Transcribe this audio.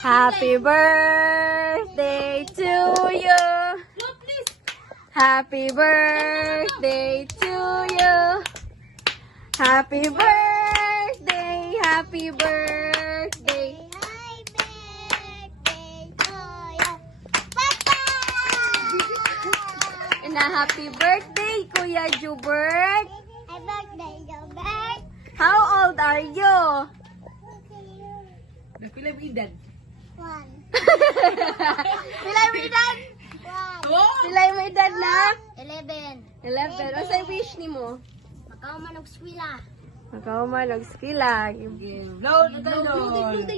Happy birthday to you. Happy birthday to you. Happy birthday, happy birthday. And a happy birthday, Kuya Jubert. How old are you? Napila mo edad? Pilay mo edad? Pilay mo edad na? 11. 11. Ano sa wish ni mo? Makauman og eskwela. Makauman og skila. Load, load, load.